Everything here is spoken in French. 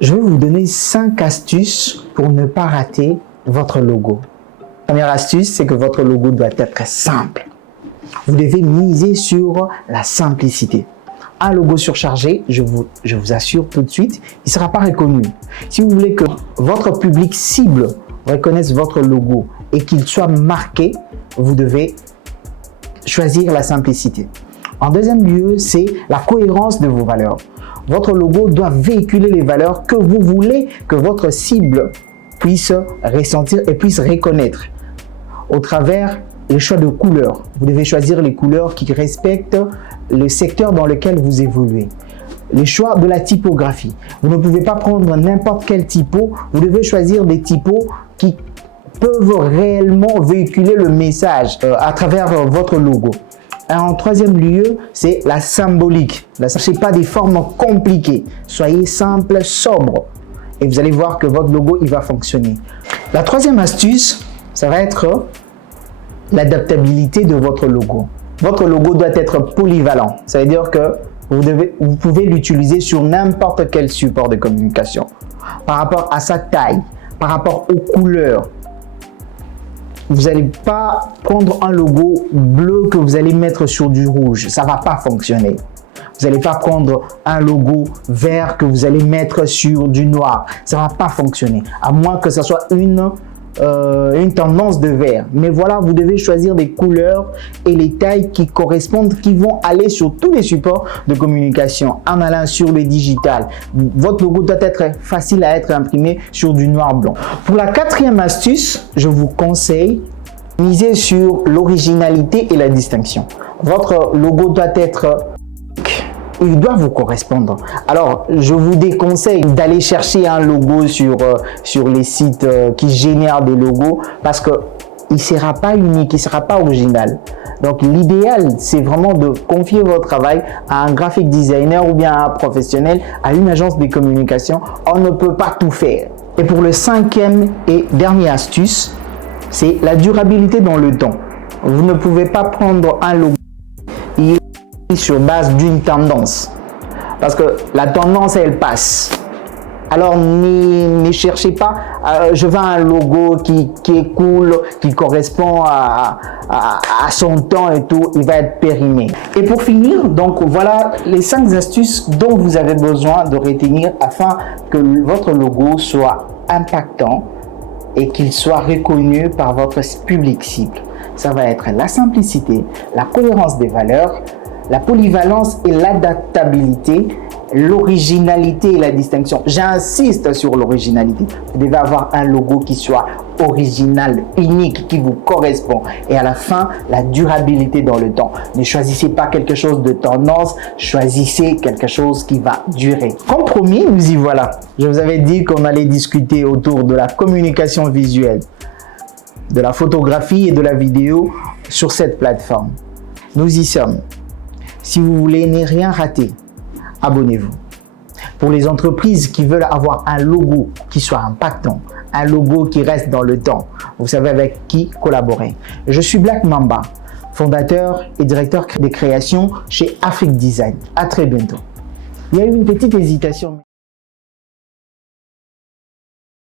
Je vais vous donner 5 astuces pour ne pas rater votre logo. Première astuce, c'est que votre logo doit être simple. Vous devez miser sur la simplicité. Un logo surchargé, je vous assure tout de suite, il ne sera pas reconnu. Si vous voulez que votre public cible reconnaisse votre logo et qu'il soit marqué, vous devez choisir la simplicité. En deuxième lieu, c'est la cohérence de vos valeurs. Votre logo doit véhiculer les valeurs que vous voulez que votre cible puisse ressentir et puisse reconnaître. Au travers le choix de couleurs, vous devez choisir les couleurs qui respectent le secteur dans lequel vous évoluez. Les choix de la typographie. Vous ne pouvez pas prendre n'importe quel typo, vous devez choisir des typos qui peuvent réellement véhiculer le message à travers votre logo. En troisième lieu, c'est la symbolique. Ne cherchez pas des formes compliquées. Soyez simple, sobre. Et vous allez voir que votre logo, il va fonctionner. La troisième astuce, ça va être l'adaptabilité de votre logo. Votre logo doit être polyvalent. Ça veut dire que vous pouvez l'utiliser sur n'importe quel support de communication. Par rapport à sa taille, par rapport aux couleurs. Vous n'allez pas prendre un logo bleu que vous allez mettre sur du rouge. Ça ne va pas fonctionner. Vous n'allez pas prendre un logo vert que vous allez mettre sur du noir. Ça ne va pas fonctionner. À moins que ce soit une tendance de vert. Mais voilà, vous devez choisir des couleurs et les tailles qui correspondent, qui vont aller sur tous les supports de communication en allant sur le digital. Votre logo doit être facile à être imprimé sur du noir-blanc. Pour la quatrième astuce, je vous conseille de miser sur l'originalité et la distinction. Votre logo doit être il doit vous correspondre. Alors, je vous déconseille d'aller chercher un logo sur les sites qui génèrent des logos parce qu'il ne sera pas unique, il ne sera pas original. Donc, l'idéal, c'est vraiment de confier votre travail à un graphic designer ou bien à un professionnel, à une agence de communication. On ne peut pas tout faire. Et pour le cinquième et dernier astuce, c'est la durabilité dans le temps. Vous ne pouvez pas prendre un logo sur base d'une tendance parce que la tendance elle passe. Alors ne cherchez pas je veux un logo qui est cool, qui correspond à son temps et tout, il va être périmé. Et pour finir, donc voilà les 5 astuces dont vous avez besoin de retenir afin que votre logo soit impactant et qu'il soit reconnu par votre public cible. Ça va être la simplicité, la cohérence des valeurs, la polyvalence et l'adaptabilité, l'originalité et la distinction. J'insiste sur l'originalité. Vous devez avoir un logo qui soit original, unique, qui vous correspond. Et à la fin, la durabilité dans le temps. Ne choisissez pas quelque chose de tendance, choisissez quelque chose qui va durer. Comme promis, nous y voilà. Je vous avais dit qu'on allait discuter autour de la communication visuelle, de la photographie et de la vidéo sur cette plateforme. Nous y sommes. Si vous voulez ne rien rater, abonnez-vous. Pour les entreprises qui veulent avoir un logo qui soit impactant, un logo qui reste dans le temps, vous savez avec qui collaborer. Je suis Black Mamba, fondateur et directeur des créations chez Afrique Design. À très bientôt. Il y a eu une petite hésitation.